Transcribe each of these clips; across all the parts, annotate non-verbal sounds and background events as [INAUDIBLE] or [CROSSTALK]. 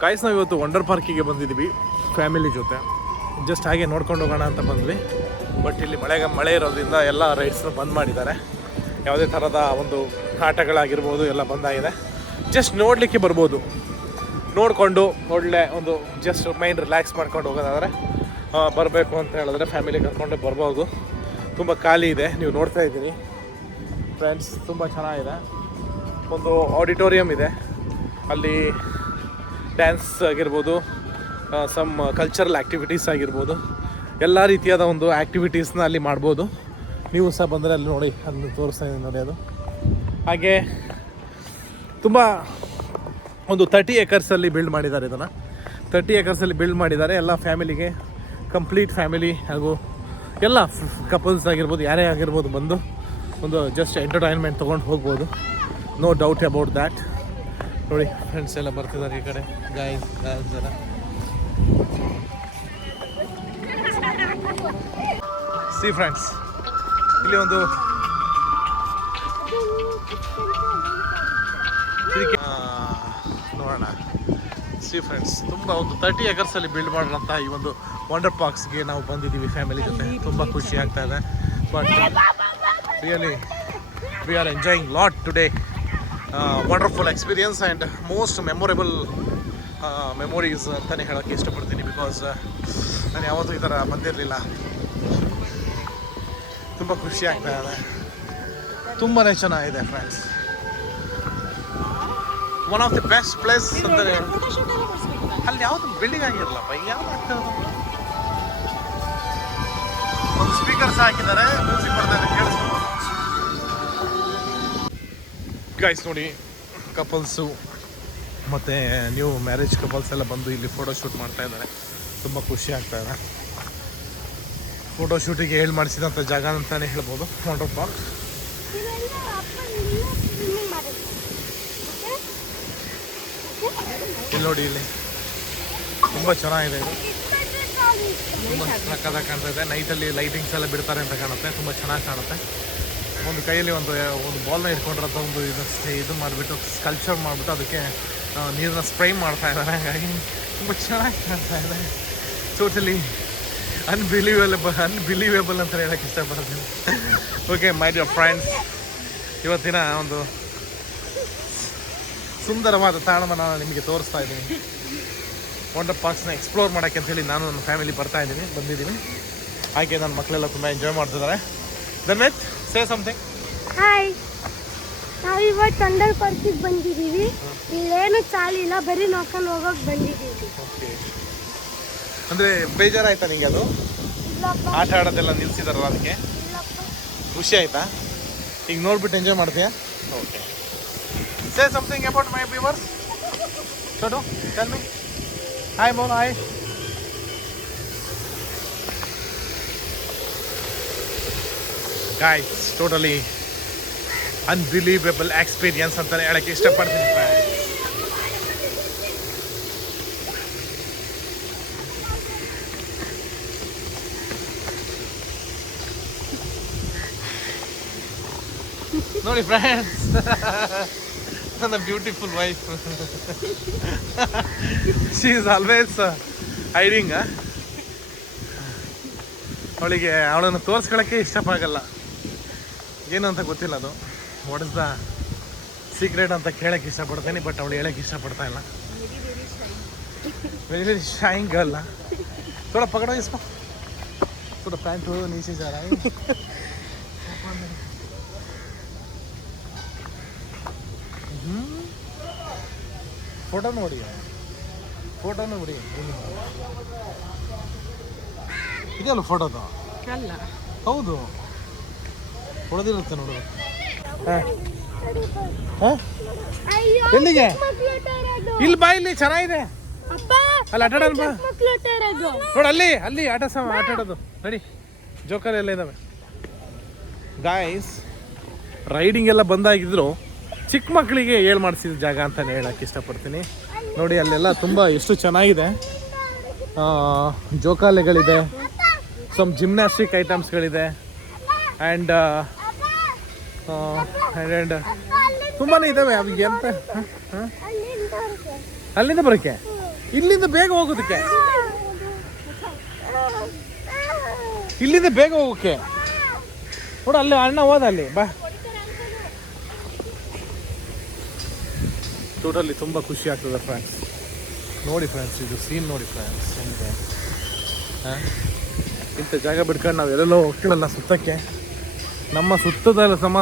Guys ನಾವು ಇವತ್ತು wonder ಪಾರ್ಕಿಗೆ ಬಂದಿದ್ದೀವಿ ಫ್ಯಾಮಿಲಿ ಜೊತೆ. ಜಸ್ಟ್ ಹಾಗೆ ನೋಡ್ಕೊಂಡು ಹೋಗೋಣ ಅಂತ ಬಂದ್ವಿ. ಬಟ್ ಇಲ್ಲಿ ಮಳೆಗೆ ಮಳೆ ಇರೋದ್ರಿಂದ ಎಲ್ಲ ರೈಡ್ಸ್ನ ಬಂದ್ ಮಾಡಿದ್ದಾರೆ. ಯಾವುದೇ ಥರದ ಒಂದು ಆಟಗಳಾಗಿರ್ಬೋದು ಎಲ್ಲ ಬಂದಾಗಿದೆ. ಜಸ್ಟ್ ನೋಡಲಿಕ್ಕೆ ಬರ್ಬೋದು. ನೋಡಿಕೊಂಡು ಒಳ್ಳೆ ಒಂದು ಜಸ್ಟ್ ಮೈಂಡ್ ರಿಲ್ಯಾಕ್ಸ್ ಮಾಡ್ಕೊಂಡು ಹೋಗೋದಾದರೆ ಬರಬೇಕು ಅಂತ ಹೇಳಿದ್ರೆ ಫ್ಯಾಮಿಲಿ ಕರ್ಕೊಂಡೆ ಬರ್ಬೋದು. ತುಂಬ ಖಾಲಿ ಇದೆ, ನೀವು ನೋಡ್ತಾ ಇದ್ದೀರಿ. ಫ್ರೆಂಡ್ಸ್ ತುಂಬ ಚೆನ್ನಾಗಿದೆ. ಒಂದು ಆಡಿಟೋರಿಯಂ ಇದೆ. ಅಲ್ಲಿ ಡ್ಯಾನ್ಸ್ ಆಗಿರ್ಬೋದು ಸಮ್ ಕಲ್ಚರಲ್ ಆ್ಯಕ್ಟಿವಿಟೀಸ್ ಆಗಿರ್ಬೋದು, ಎಲ್ಲ ರೀತಿಯಾದ ಒಂದು ಆ್ಯಕ್ಟಿವಿಟೀಸ್ನ ಅಲ್ಲಿ ಮಾಡ್ಬೋದು. ನೀವು ಸಹ ಬಂದರೆ ಅಲ್ಲಿ ನೋಡಿ, ಅಲ್ಲಿ ತೋರಿಸ್ತಾ ಇದ್ದೀನಿ ನೋಡಿ ಅದು. ಹಾಗೆ ತುಂಬ ಒಂದು ತರ್ಟಿ ಏಕರ್ಸಲ್ಲಿ ಬಿಲ್ಡ್ ಮಾಡಿದ್ದಾರೆ ಇದನ್ನು. ತರ್ಟಿ ಏಕರ್ಸಲ್ಲಿ ಬಿಲ್ಡ್ ಮಾಡಿದ್ದಾರೆ. ಎಲ್ಲ ಫ್ಯಾಮಿಲಿಗೆ ಕಂಪ್ಲೀಟ್ ಫ್ಯಾಮಿಲಿ ಹಾಗೂ ಎಲ್ಲ ಕಪಲ್ಸ್ ಆಗಿರ್ಬೋದು, ಯಾರೇ ಆಗಿರ್ಬೋದು ಬಂದು ಒಂದು ಜಸ್ಟ್ ಎಂಟರ್ಟೈನ್ಮೆಂಟ್ ತೊಗೊಂಡು ಹೋಗ್ಬೋದು. ನೋ ಡೌಟ್ ಅಬೌಟ್ ದ್ಯಾಟ್ ನೋಡಿ ಫ್ರೆಂಡ್ಸ್ ಎಲ್ಲ ಬರ್ತಿದ್ದಾರೆ ಈ ಕಡೆ. ಗರ್ಲ್ಸ್ ಎಲ್ಲ. ಸಿ ಫ್ರೆಂಡ್ಸ್ ಇಲ್ಲಿ ಒಂದು ನೋಡೋಣ. ಸಿ ಫ್ರೆಂಡ್ಸ್ ತುಂಬ ಒಂದು ತರ್ಟಿ ಎಕರ್ಸಲ್ಲಿ ಬಿಲ್ಡ್ ಮಾಡಿರೋಂಥ ಈ ಒಂದು ವಂಡರ್ ಪಾರ್ಕ್ಸ್ಗೆ ನಾವು ಬಂದಿದ್ದೀವಿ ಫ್ಯಾಮಿಲಿ ಜೊತೆ. ತುಂಬ ಖುಷಿ ಆಗ್ತಾ ಇದೆ. But really we are enjoying lot today wonderful experience and most memorable memories ಅಂತಲೇ ಹೇಳೋಕ್ಕೆ ಇಷ್ಟಪಡ್ತೀನಿ ಬಿಕಾಸ್ ನಾನು ಯಾವತ್ತೂ ಈ ಥರ ಬಂದಿರಲಿಲ್ಲ. ತುಂಬ ಖುಷಿ ಆಗ್ತಾ ಇದೆ. ತುಂಬಾ ಚೆನ್ನಾಗಿದೆ friends one of the best place ಅಂದರೆ ಅಲ್ಲಿ ಯಾವುದು ಬಿಲ್ಡಿಂಗ್ ಆಗಿರಲ್ಲಪ್ಪ ಯಾವ್ದು? ಒಂದು ಸ್ಪೀಕರ್ಸ್ ಹಾಕಿದ್ದಾರೆ ಮ್ಯೂಸಿಕ್ ಬರ್ತಾ ಇದೆ ಕೇಳಿಸ್ಬೋದು ಗೈಸ್ ನೋಡಿ ಕಪಲ್ಸು ಮತ್ತು ನೀವು ಮ್ಯಾರೇಜ್ ಕಪಲ್ಸ್ ಎಲ್ಲ ಬಂದು ಇಲ್ಲಿ ಫೋಟೋ ಶೂಟ್ ಮಾಡ್ತಾ ಇದ್ದಾರೆ. ತುಂಬ ಖುಷಿ ಆಗ್ತಾ ಇದೆ. ಫೋಟೋ ಶೂಟಿಗೆ ಹೇಳಿ ಮಾಡಿಸಿದಂಥ ಜಾಗ ಅಂತಲೇ ಹೇಳ್ಬೋದು ವಾಟರ್ ಪಾರ್ಕ್ ಇಲ್ಲಿ ನೋಡಿ ಇಲ್ಲಿ. ತುಂಬ ಚೆನ್ನಾಗಿದೆ ಇದು. ತುಂಬ ಸಕ್ಕತ್ತಾಗಿ ಕಾಣ್ತಾ ನೈಟಲ್ಲಿ ಲೈಟಿಂಗ್ಸ್ ಎಲ್ಲ ಬಿಡ್ತಾರೆ ಅಂತ ಕಾಣುತ್ತೆ. ತುಂಬ ಚೆನ್ನಾಗಿ ಕಾಣುತ್ತೆ. ಒಂದು ಕೈಯಲ್ಲಿ ಒಂದು ಒಂದು ಬಾಲ್ನ ಇಟ್ಕೊಂಡಿರೋ ಒಂದು ಇದು ಇದು ಮಾಡಿಬಿಟ್ಟು ಸ್ಕಲ್ಚರ್ ಮಾಡಿಬಿಟ್ಟು ಅದಕ್ಕೆ ನೀರನ್ನ ಸ್ಪ್ರೈ ಮಾಡ್ತಾ ಇದ್ದಾರೆ. ಹಾಗಾಗಿ ತುಂಬ ಚೆನ್ನಾಗಿ ಕಾಣ್ತಾ ಇದೆ. ಟೋಟಲಿ ಅನ್ಬಿಲೀವೇಬಲ್ ಅನ್ಬಿಲೀವೇಬಲ್ ಅಂತ ಹೇಳೋಕ್ಕೆ ಇಷ್ಟಪಡ್ತೀನಿ. ಓಕೆ ಮೈ ಡಿಯರ್ ಫ್ರೆಂಡ್ಸ್ ಇವತ್ತಿನ ಒಂದು ಸುಂದರವಾದ ತಾಣವನ್ನು ನಾನು ನಿಮಗೆ ತೋರಿಸ್ತಾ ಇದ್ದೀನಿ. ವಂಡರ್ ಪಾರ್ಕ್ಸ್ನ ಎಕ್ಸ್ಪ್ಲೋರ್ ಮಾಡೋಕ್ಕೆ ಅಂತ ಹೇಳಿ ನಾನು ನನ್ನ ಫ್ಯಾಮಿಲಿ ಬರ್ತಾ ಇದ್ದೀನಿ ಬಂದಿದ್ದೀನಿ. ಹಾಗೆ ನನ್ನ ಮಕ್ಕಳೆಲ್ಲ ತುಂಬ ಎಂಜಾಯ್ ಮಾಡ್ತಿದ್ದಾರೆ. ಧನ್ಯತ್ ಸೇ ಸಮಥಿಂಗ್ ಹಾಯ್ ನಾವು ಇವತ್ತು ಅಂಡರ್ ಪಾರ್ಕಿಗೆ ಬಂದಿದ್ದೀವಿ. ಇಲ್ಲೇನು ಚಾಲಿಲ್ಲ ಬರೀ ನೋಡ್ಕೊಂಡು ಹೋಗೋಕೆ ಬಂದಿದ್ದೀವಿ. ಓಕೆ ಅಂದರೆ ಬೇಜಾರಾಯ್ತಾ ನಿಮಗೆ ಅದು? ಆಟ ಆಡೋದೆಲ್ಲ ನಿಲ್ಸಿದಾರಲ್ಲ ಅದಕ್ಕೆ? ಖುಷಿ ಆಯ್ತಾ? ಈಗ ನೋಡ್ಬಿಟ್ಟು ಎಂಜಾಯ್ ಮಾಡ್ತೀಯಾ? Okay say something about my viewers Chotu tell me hi ಮೋನ್ hi guys totally unbelievable experience ಅಂತಾನೆ ಹೇಳಕ್ಕೆ ಇಷ್ಟಪಡ್ತೀನಿ. [LAUGHS] friends. ನೋಡಿ [LAUGHS] ಫ್ರೆಂಡ್ಸ್ ನನ್ನ beautiful wife she is always hiding ಅವಳಿಗೆ ಅವಳನ್ನು ತೋರಿಸ್ಕೊಳ್ಳೋಕ್ಕೆ ಇಷ್ಟಪಾಗಲ್ಲ. ಏನು ಅಂತ ಗೊತ್ತಿಲ್ಲ ಅದು. ವಾಟ್ ಇಸ್ ದ ಸೀಕ್ರೆಟ್ ಅಂತ ಕೇಳೋಕ್ಕೆ ಇಷ್ಟಪಡ್ತೀನಿ ಬಟ್ ಅವಳು ಹೇಳೋಕ್ಕೆ ಇಷ್ಟಪಡ್ತಾ ಇಲ್ಲ. ವೆರಿ ವೆರಿ ಶೈನ್ ಗರ್ಲ್ ಥೋಡ ಪಕಡ ಇಸ್ಕೋ ಥೋಡ ಪ್ಯಾಂಟು ನೀಸಿ ಜಾರ [LAUGHS] ಫೋಟೋ ನೋಡಿ. ಫೋಟೋ ನೋಡಿ. ಇದೆಯಲ್ಲ ಫೋಟೋದು? ಅಲ್ಲ. ಹೌದು. ಹೊಡೆದಿರುತ್ತೆ ನೋಡು. ಅಯ್ಯೋ ಎಲ್ಲಿಗೆ? ಇಲ್ಲಿ ಬಾ ಇಲ್ಲಿ ಚೆನ್ನಾಗಿದೆ. ಅಪ್ಪ ಅಲ್ಲಿ ಆಟಾಡೋದು ಬಾ. ನೋಡ ಆಟ ಆಡೋದು. ನೋಡು ಅಲ್ಲಿ ಅಲ್ಲಿ ಆಟ ಸಮ ಆಟ ಆಡೋದು. ನಡಿ. ಜೋಕರ್ ಎಲ್ಲ ಇದಾವೆ. ಗಾಯ್ಸ್ ರೈಡಿಂಗ್ ಎಲ್ಲ ಬಂದಾಗಿದ್ರು ಚಿಕ್ಕ ಮಕ್ಕಳಿಗೆ ಹೇಳ್ ಮಾಡಿಸಿದ ಜಾಗ ಅಂತಲೇ ಹೇಳಕ್ಕೆ ಇಷ್ಟಪಡ್ತೀನಿ. ನೋಡಿ, ಅಲ್ಲೆಲ್ಲ ತುಂಬ ಎಷ್ಟು ಚೆನ್ನಾಗಿದೆ. ಜೋಕಾಲೆಗಳಿದೆ ಸಮ್ ಜಿಮ್ನಾಸ್ಟಿಕ್ ಐಟಮ್ಸ್ಗಳಿದೆ ಆ್ಯಂಡ್ ಆ್ಯಂಡ್ ತುಂಬಾ ಇದ್ದಾವೆ ಅವು ಎಂತ? ಅಲ್ಲಿಂದ ಬರೋಕ್ಕೆ ಇಲ್ಲಿಂದ ಬೇಗ ಹೋಗೋದಕ್ಕೆ? ಇಲ್ಲಿಂದ ಬೇಗ ಹೋಗೋಕ್ಕೆ ನೋಡು, ಅಲ್ಲಿ ಅಣ್ಣ ಹೋದ ಅಲ್ಲಿ, ಬಾ. ಟೋಟಲಿ ತುಂಬ ಖುಷಿ ಆಗ್ತದೆ ಫ್ರೆಂಡ್ಸ್ ನೋಡಿ ಫ್ರೆಂಡ್ಸ್ ಇದು ಸೀನ್ ನೋಡಿ ಫ್ರೆಂಡ್ಸ್ ಹೆಂಗಿದೆ ಹಾಂ? ಇಂಥ ಜಾಗ ಬಿಡ್ಕೊಂಡು ನಾವು ಎಲ್ಲೆಲ್ಲೋ ಹೋಗ್ತೀವಲ್ಲ ಸುತ್ತಕ್ಕೆ? ನಮ್ಮ ಸುತ್ತದಲ್ಲಿ ಸಮ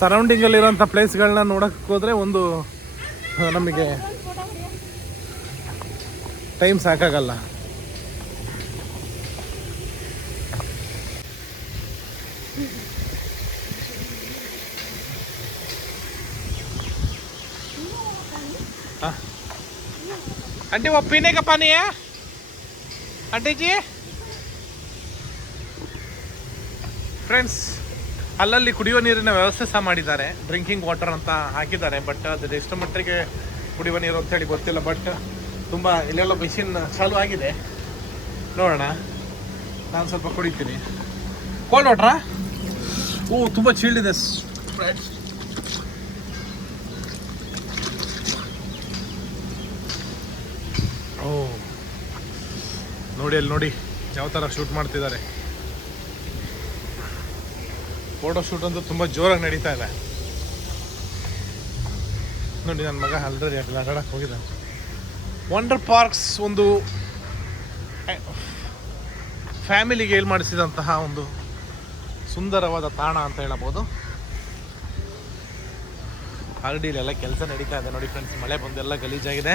ಸರೌಂಡಿಂಗಲ್ಲಿರೋಂಥ ಪ್ಲೇಸ್ಗಳನ್ನ ನೋಡೋಕ್ಕೆ ಹೋದರೆ ಒಂದು, ನಮಗೆ ಟೈಮ್ ಸಾಕಾಗಲ್ಲ. आंटी वो पीने का पानी है आंटी जी ಫ್ರೆಂಡ್ಸ್ ಅಲ್ಲಲ್ಲಿ ಕುಡಿಯುವ ನೀರಿನ ವ್ಯವಸ್ಥೆ ಸಹ ಮಾಡಿದ್ದಾರೆ ಡ್ರಿಂಕಿಂಗ್ ವಾಟರ್ ಅಂತ ಹಾಕಿದ್ದಾರೆ ಬಟ್ ಅದು ಎಷ್ಟು ಮಟ್ಟಿಗೆ ಕುಡಿಯುವ ನೀರು ಅಂತೇಳಿ ಗೊತ್ತಿಲ್ಲ ಬಟ್ ತುಂಬ ಇಲ್ಲೆಲ್ಲ ಮಿಷಿನ್ ಚಾಲು ಆಗಿದೆ ನೋಡೋಣ ನಾನು ಸ್ವಲ್ಪ ಕುಡಿತೀನಿ ಕೋಲ್ಡ್ ವಾಟ್ರಾ ಓ ತುಂಬ ಚೀಲ್ಡ್ ಇದೆ ಓ. ನೋಡಿ ಅಲ್ಲಿ ನೋಡಿ ಯಾವ ಥರ ಶೂಟ್ ಮಾಡ್ತಿದ್ದಾರೆ. ಫೋಟೋ ಶೂಟ್ ಅಂತೂ ತುಂಬ ಜೋರಾಗಿ ನಡೀತಾ ಇದೆ. ನೋಡಿ ನನ್ನ ಮಗ ಆಲ್ರೆಡಿ ಅಲ್ಲಿ ಆಟಾಡಕ್ಕೆ ಹೋಗಿದ್ದಾನೆ. ವಂಡರ್ ಪಾರ್ಕ್ಸ್ ಒಂದು ಫ್ಯಾಮಿಲಿಗೆ ಏಲ್ ಮಾಡಿಸಿದಂತಹ ಒಂದು ಸುಂದರವಾದ ತಾಣ ಅಂತ ಹೇಳಬಹುದು. ಆಲ್ರೆಡಿ ಇಲ್ಲೆಲ್ಲ ಕೆಲಸ ನಡೀತಾ ಇದೆ ನೋಡಿ ಫ್ರೆಂಡ್ಸ್, ಮಳೆ ಬಂದು ಎಲ್ಲ ಗಲೀಜಾಗಿದೆ.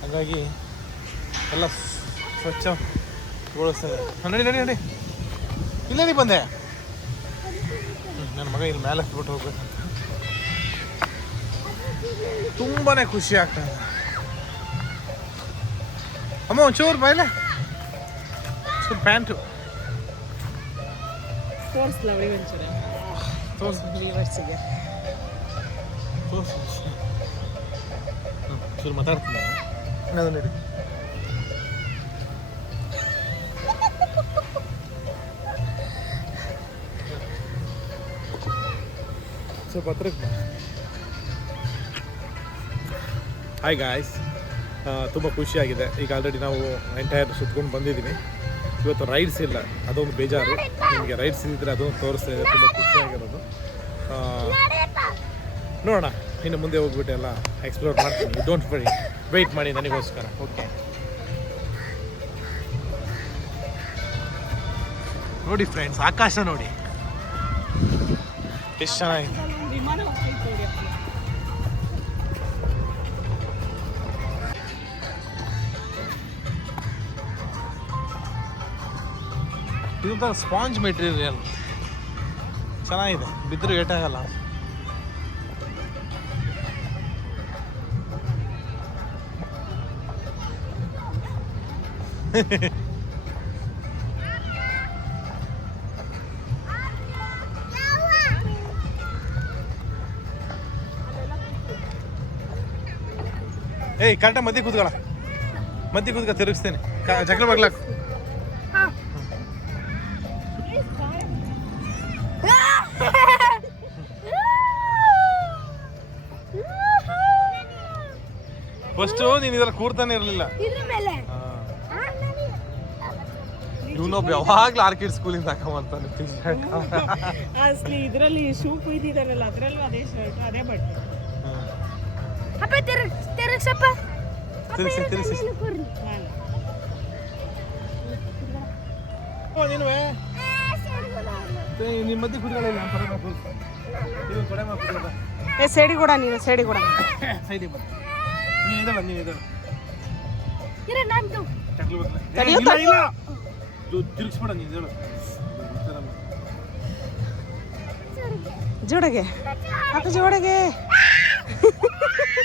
ಹಾಗಾಗಿ ಎಲ್ಲ ಸ್ವಚ್ಛಗೊಳಿಸ್ತಾ ಇದೆ ನಡಿ ನಡಿ ನಡಿ. ಇಲ್ಲೇ ನೀ ಬಂದೆ? ನನ್ನ ಮಗ ಇಲ್ಲಿ ಮೇಲೆ ಬಿಟ್ಟು ಹೋಗ್ಬೇಕಂತ ತುಂಬಾನೇ ಖುಷಿ ಆಗ್ತಾ ಇದೆ. ಅಮ್ಮ ಒಂಚೂರು ಬಾಯ್ಲೆ. ಚೂರು ಪ್ಯಾಂಟು. ತೋರಿಸ್ಲ ಅವಳಿಗೆ ಒಂಚೂರು? ತೋರ್ಸು ವ್ಯೂವರ್ಸಿಗೆ ತೋರ್ಸು ಹ್ಮ್, ಚೂರು ಮಾತಾಡ್ತೀನಿ. ಅದು ಸ್ವಲ್ಪ ಹತ್ರಕ್ಕೆ ಹಾಯ್ ಗಾಯ್ಸ್ ತುಂಬ ಖುಷಿಯಾಗಿದೆ. ಈಗ ಆಲ್ರೆಡಿ ನಾವು ಎಂಟೈರ್ ಸುತ್ಕೊಂಡು ಬಂದಿದ್ದೀವಿ ಇವತ್ತು ರೈಡ್ಸ್ ಇಲ್ಲ. ಅದೊಂದು ಬೇಜಾರು. ನಿಮಗೆ ರೈಡ್ಸ್ ಇದ್ದರೆ ಅದೊಂದು ತೋರಿಸ್ತಾ ಇದೆ. ತುಂಬ ಖುಷಿಯಾಗಿರೋದು. ನೋಡೋಣ. ಇನ್ನು ಮುಂದೆ ಹೋಗ್ಬಿಟ್ಟು ಎಲ್ಲ ಎಕ್ಸ್ಪ್ಲೋರ್ ಮಾಡ್ತೀನಿ. ಡೋಂಟ್ ವರಿ ವೆಯ್ಟ್ ಮಾಡಿ ನನಗೋಸ್ಕರ. ಓಕೆ ನೋಡಿ ಫ್ರೆಂಡ್ಸ್ ಆಕಾಶ ನೋಡಿ. ಎಷ್ಟು ಚೆನ್ನಾಗಿದೆ. ಇದೊಂಥರ ಸ್ಪಾಂಜ್ ಮೆಟೀರಿಯಲ್ ಚೆನ್ನಾಗಿದೆ. ಬಿದ್ದರೂ ಏಟಾಗಲ್ಲ. ಏಯ್, ಕರೆಕ್ಟಾಗಿ ಮಧ್ಯೆ ಕೂತ್ಕೊಳ ಮಧ್ಯೆ ಕೂತ್ಕ, ತಿರುಗಿಸ್ತೇನೆ. ಚಕ್ರ ಬಗ್ಲಾಕ್ ಫಸ್ಟು ನೀನು ಇದ್ರಲ್ಲಿ ಕೂರ್ತಾನೆ ಇರಲಿಲ್ಲ. ಇದ್ರ ಮೇಲೆ. ಇವನೊಬ್ಬ ಯಾವಾಗ್ಲೂ ಆರ್ಕಿಡ್ ಸ್ಕೂಲಿಂದ ಹಾಕೊಂಬಂತಾನೆ ಟಿ ಶರ್ಟ್ ಅಸಲಿ ಇದರಲ್ಲಿ ಶೂ ಕುಯ್ದಿದ್ದಾರಲ್ಲ ಅದರಲ್ಲೂ ಅದೇ ಶರ್ಟ್ ಅದೇ ಬಟ್ಟೆ. ಅಪ್ಪ ತಿರುಗ್ ತಿರುಗ್ಸಪ್ಪ ತಿರ್ಗ್ಸಿ, ತಿರ್ಗ್ಸಿ. ನಾನು ಏ ಸೇಡಿ ಕೂಡ ನೀನು ಸೇಡಿ ಕೂಡ. ಜೋಡಗೆ ಅಕ್ಕ ಜೋಡಗೆ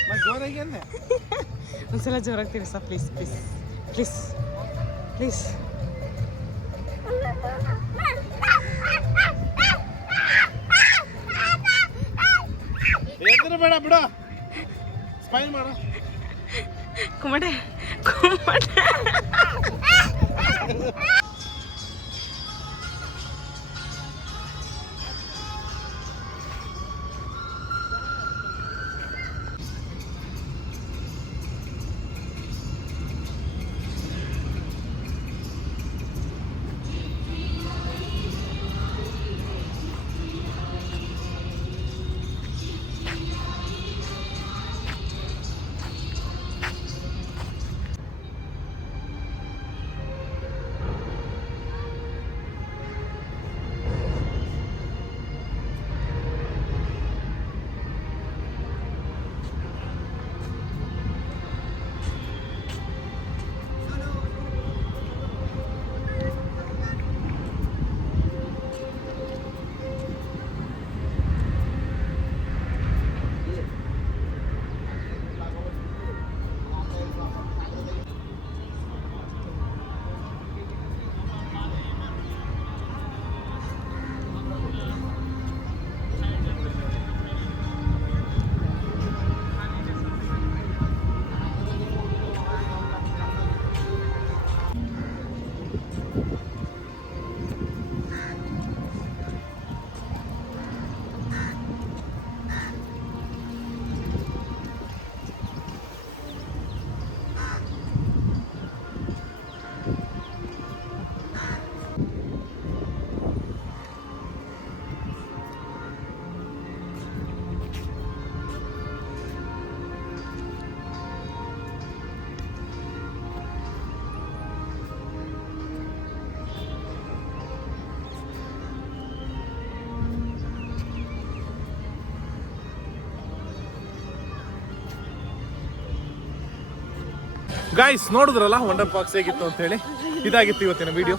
ನಾ ಜೋರಾಗಿ ಅಂದೆ ಒಂದ್ಸಲ ಜೋರಾಗಿ ತಿರ್ಸ ಪ್ಲೀಸ್ ಪ್ಲೀಸ್ ಪ್ಲೀಸ್ ಪ್ಲೀಸ್ ಎದ್ರ ಬೇಡ ಬಿಡ. ಸ್ಮೈಲ್ ಮಾಡು. ಕುಮಟೆ ಕುಮಟೆ [LAUGHS] ಗಾಯ್ಸ್ ನೋಡಿದ್ರಲ್ಲ ವಂಡರ್ ಬಾಕ್ಸ್ ಹೇಗಿತ್ತು ಅಂತ ಹೇಳಿ ಇದಾಗಿತ್ತು ಇವತ್ತಿನ ವಿಡಿಯೋ